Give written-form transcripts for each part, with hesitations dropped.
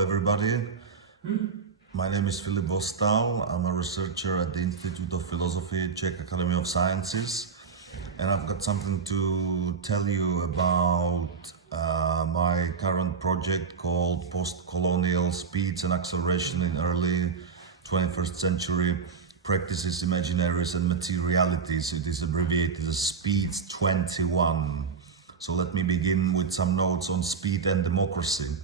everybody. My name is Filip Vostal. I'm a researcher at the Institute of Philosophy, Czech Academy of Sciences, and I've got something to tell you about my current project called Postcolonial Speeds and Acceleration in Early 21st Century Practices, Imaginaries and Materialities. It is abbreviated as SPEEDS 21. So let me begin with some notes on speed and democracy.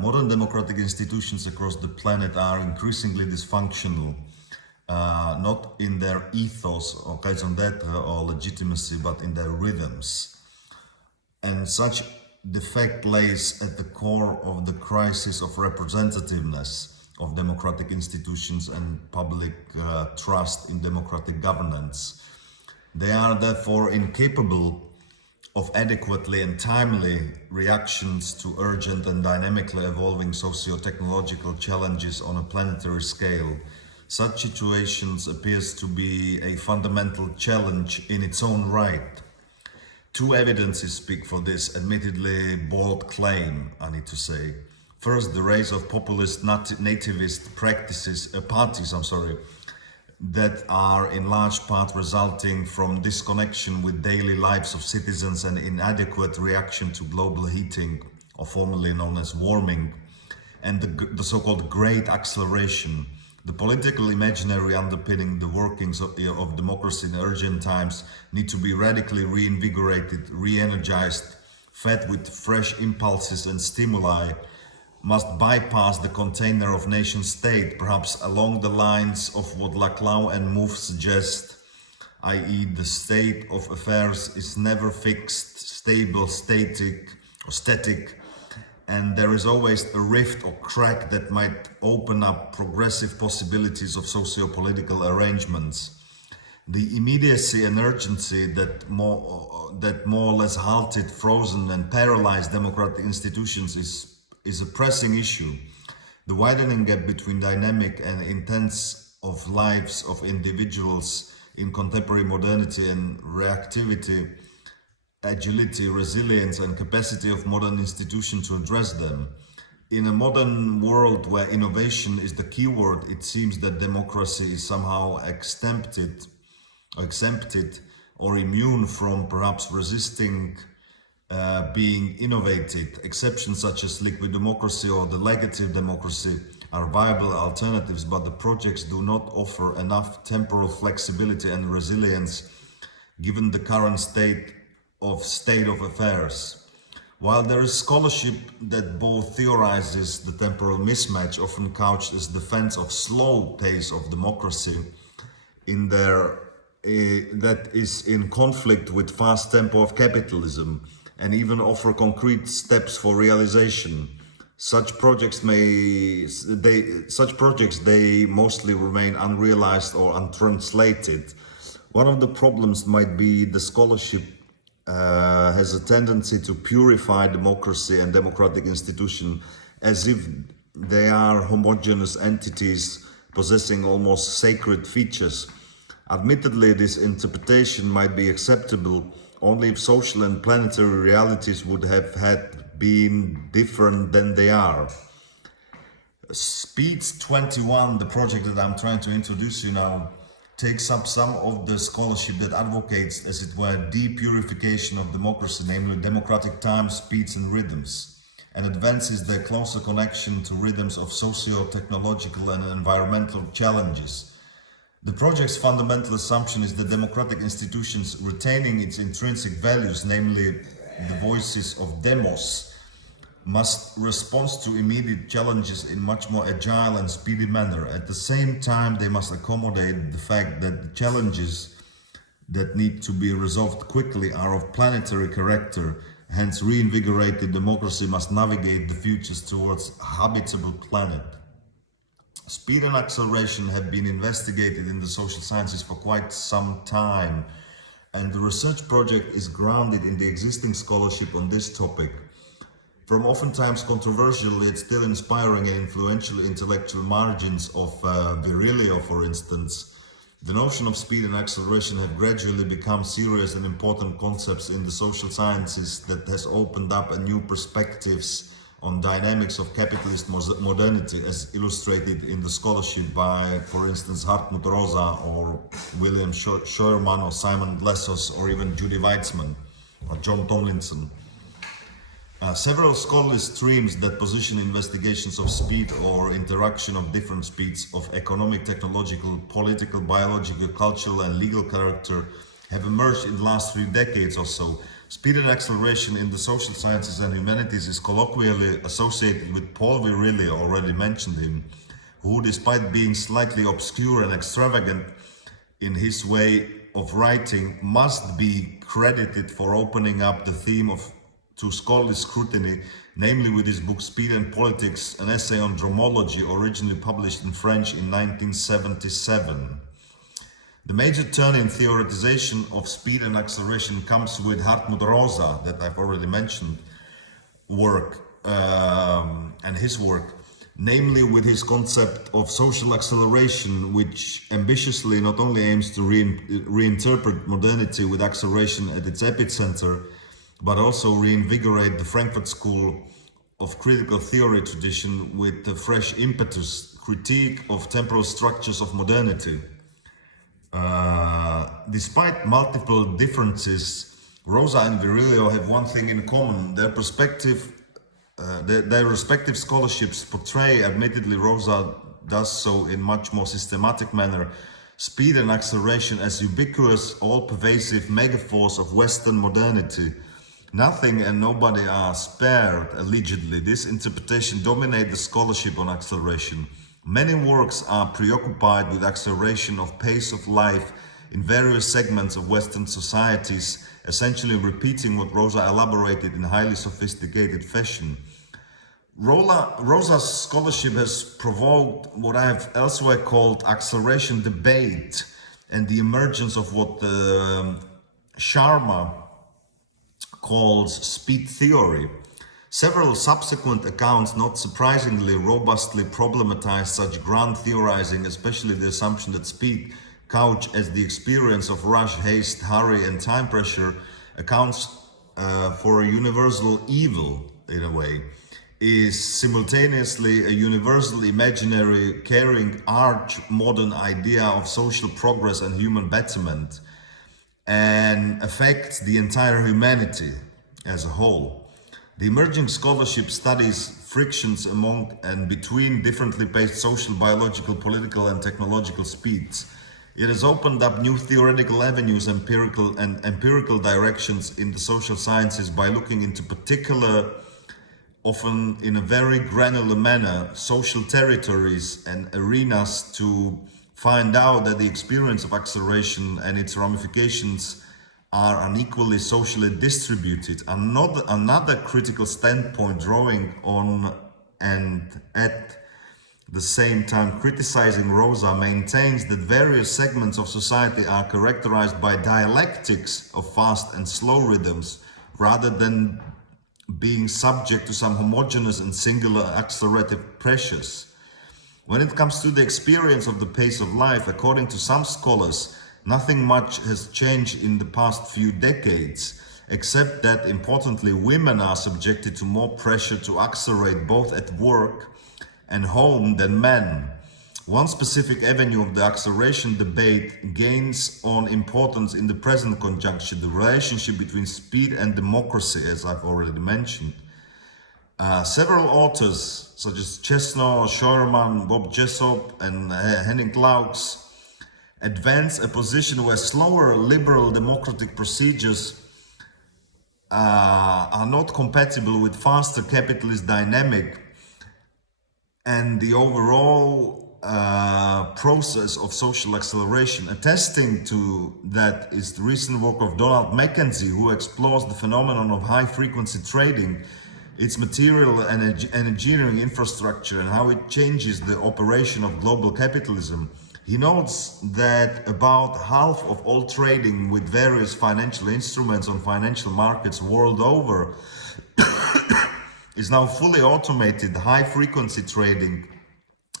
Modern democratic institutions across the planet are increasingly dysfunctional, not in their ethos or raison d'etre or legitimacy, but in their rhythms. And such defect lays at the core of the crisis of representativeness of democratic institutions and public trust in democratic governance. They are therefore incapable of adequately and timely reactions to urgent and dynamically evolving socio-technological challenges on a planetary scale. Such situations appears to be a fundamental challenge in its own right. Two evidences speak for this admittedly bold claim, I need to say. First, the rise of populist nativist parties that are in large part resulting from disconnection with daily lives of citizens and inadequate reaction to global heating, or formerly known as warming, and the so-called Great Acceleration. The political imaginary underpinning the workings of democracy in urgent times need to be radically reinvigorated, re-energized, fed with fresh impulses and stimuli, must bypass the container of nation-state, perhaps along the lines of what Laclau and Mouffe suggest, i.e. the state of affairs is never fixed, stable, static, and there is always a rift or crack that might open up progressive possibilities of socio-political arrangements. The immediacy and urgency that more or less halted, frozen and paralyzed democratic institutions is a pressing issue. The widening gap between dynamic and intense of lives of individuals in contemporary modernity and reactivity, agility, resilience and capacity of modern institutions to address them. In a modern world where innovation is the keyword, it seems that democracy is somehow exempted or immune from perhaps resisting being innovated. Exceptions such as liquid democracy or the legative democracy are viable alternatives, but the projects do not offer enough temporal flexibility and resilience given the current state of affairs. While there is scholarship that both theorizes the temporal mismatch, often couched as defense of slow pace of democracy that is in conflict with fast tempo of capitalism, and even offer concrete steps for realization. Such projects they mostly remain unrealized or untranslated. One of the problems might be the scholarship has a tendency to purify democracy and democratic institutions as if they are homogeneous entities possessing almost sacred features. Admittedly, this interpretation might be acceptable only if social and planetary realities would have been different than they are. SPEEDS 21, the project that I'm trying to introduce you now, takes up some of the scholarship that advocates, as it were, depurification of democracy, namely democratic time, speeds and rhythms, and advances their closer connection to rhythms of socio-technological and environmental challenges. The project's fundamental assumption is that democratic institutions retaining its intrinsic values, namely the voices of demos, must respond to immediate challenges in much more agile and speedy manner. At the same time, they must accommodate the fact that the challenges that need to be resolved quickly are of planetary character. Hence, reinvigorated democracy must navigate the futures towards a habitable planet. Speed and acceleration have been investigated in the social sciences for quite some time, and the research project is grounded in the existing scholarship on this topic. From oftentimes controversial, yet still inspiring and influential intellectual margins of Virilio, for instance, the notion of speed and acceleration have gradually become serious and important concepts in the social sciences that has opened up a new perspectives on dynamics of capitalist modernity, as illustrated in the scholarship by, for instance, Hartmut Rosa or William Sherman or Simon Glessos or even Judy Weitzman or John Tomlinson. Several scholarly streams that position investigations of speed or interaction of different speeds of economic, technological, political, biological, cultural and legal character have emerged in the last 3 decades or so. Speed and acceleration in the social sciences and humanities is colloquially associated with Paul Virilli, already mentioned him, who, despite being slightly obscure and extravagant in his way of writing, must be credited for opening up the theme to scholarly scrutiny, namely with his book Speed and Politics, an essay on dromology, originally published in French in 1977. The major turn in theoretization of speed and acceleration comes with Hartmut Rosa, that I've already mentioned, and his work, namely with his concept of social acceleration, which ambitiously not only aims to reinterpret modernity with acceleration at its epicenter, but also reinvigorate the Frankfurt School of critical theory tradition with the fresh impetus, critique of temporal structures of modernity. Despite multiple differences, Rosa and Virilio have one thing in common. Their respective scholarships portray, admittedly Rosa does so in much more systematic manner, speed and acceleration as ubiquitous, all-pervasive megaforce of Western modernity. Nothing and nobody are spared, allegedly. This interpretation dominates the scholarship on acceleration. Many works are preoccupied with acceleration of pace of life in various segments of Western societies, essentially repeating what Rosa elaborated in highly sophisticated fashion. Rosa's scholarship has provoked what I have elsewhere called acceleration debate and the emergence of what Sharma calls speed theory. Several subsequent accounts, not surprisingly, robustly problematize such grand theorizing, especially the assumption that speed, couched as the experience of rush, haste, hurry, and time pressure, accounts for a universal evil, in a way, is simultaneously a universal, imaginary, caring, arch modern idea of social progress and human betterment, and affects the entire humanity as a whole. The emerging scholarship studies frictions among and between differently paced social, biological, political, and technological speeds. It has opened up new theoretical avenues, empirical directions in the social sciences by looking into particular, often in a very granular manner, social territories and arenas to find out that the experience of acceleration and its ramifications are unequally socially distributed. Another critical standpoint drawing on and at the same time criticizing Rosa maintains that various segments of society are characterized by dialectics of fast and slow rhythms rather than being subject to some homogeneous and singular accelerative pressures. When it comes to the experience of the pace of life, according to some scholars, nothing much has changed in the past few decades, except that, importantly, women are subjected to more pressure to accelerate both at work and home than men. One specific avenue of the acceleration debate gains on importance in the present conjuncture, the relationship between speed and democracy, as I've already mentioned. Several authors, such as Chesno, Scheuermann, Bob Jessop, and Henning Laux, advance a position where slower liberal democratic procedures are not compatible with faster capitalist dynamic and the overall process of social acceleration. Attesting to that is the recent work of Donald Mackenzie, who explores the phenomenon of high-frequency trading, its material and engineering infrastructure, and how it changes the operation of global capitalism. He notes that about half of all trading with various financial instruments on financial markets world over is now fully automated high-frequency trading,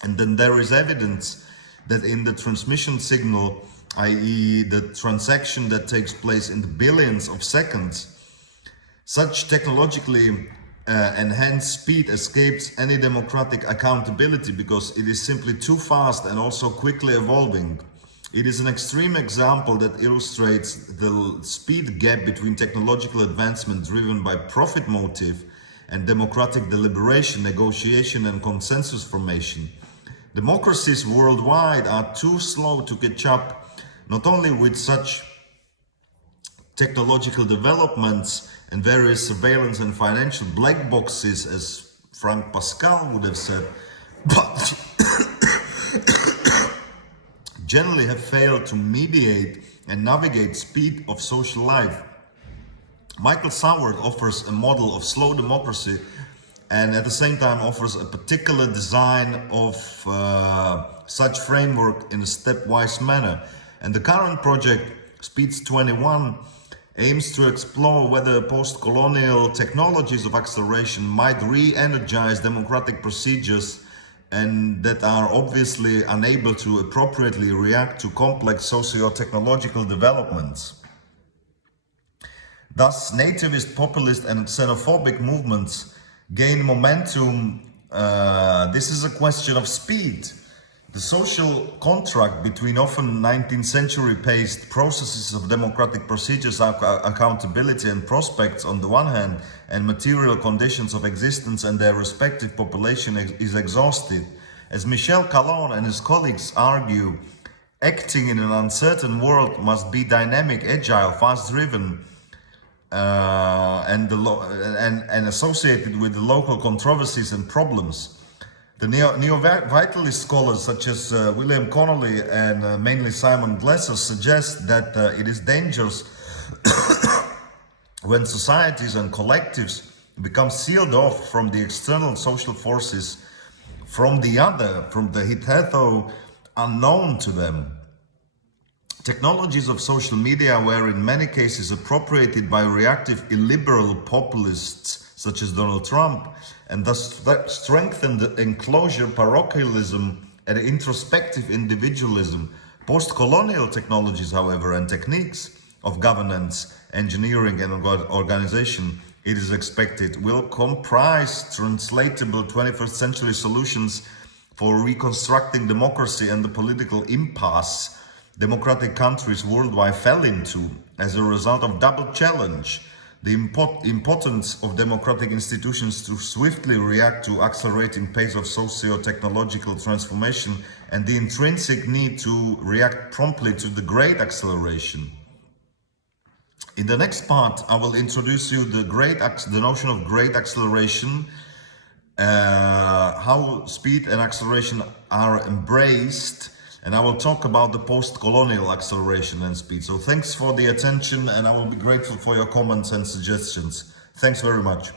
and then there is evidence that in the transmission signal, i.e. the transaction that takes place in the billions of seconds, such technologically and hence speed escapes any democratic accountability because it is simply too fast and also quickly evolving. It is an extreme example that illustrates the speed gap between technological advancement driven by profit motive and democratic deliberation, negotiation and consensus formation. Democracies worldwide are too slow to catch up not only with such technological developments and various surveillance and financial black boxes, as Frank Pascal would have said, but generally have failed to mediate and navigate speed of social life. Michael Soward offers a model of slow democracy and at the same time offers a particular design of such framework in a stepwise manner. And the current project, Speeds 21, aims to explore whether post-colonial technologies of acceleration might re-energize democratic procedures and that are obviously unable to appropriately react to complex socio-technological developments. Thus, nativist, populist and xenophobic movements gain momentum. This is a question of speed. The social contract between often 19th century paced processes of democratic procedures, accountability and prospects on the one hand, and material conditions of existence and their respective population is exhausted. As Michel Calon and his colleagues argue, acting in an uncertain world must be dynamic, agile, fast-driven, and associated with the local controversies and problems. The neo-vitalist scholars such as William Connolly and mainly Simon Glesser suggest that it is dangerous when societies and collectives become sealed off from the external social forces, from the hitherto unknown to them. Technologies of social media were in many cases appropriated by reactive illiberal populists such as Donald Trump, and thus strengthened the enclosure parochialism and introspective individualism. Post-colonial technologies, however, and techniques of governance, engineering and organization, it is expected, will comprise translatable 21st century solutions for reconstructing democracy and the political impasse democratic countries worldwide fell into as a result of double challenge: the impotence of democratic institutions to swiftly react to accelerating pace of socio-technological transformation and the intrinsic need to react promptly to the great acceleration. In the next part, I will introduce you the notion of great acceleration, how speed and acceleration are embraced, and I will talk about the post-colonial acceleration and speed. So thanks for the attention, and I will be grateful for your comments and suggestions. Thanks very much.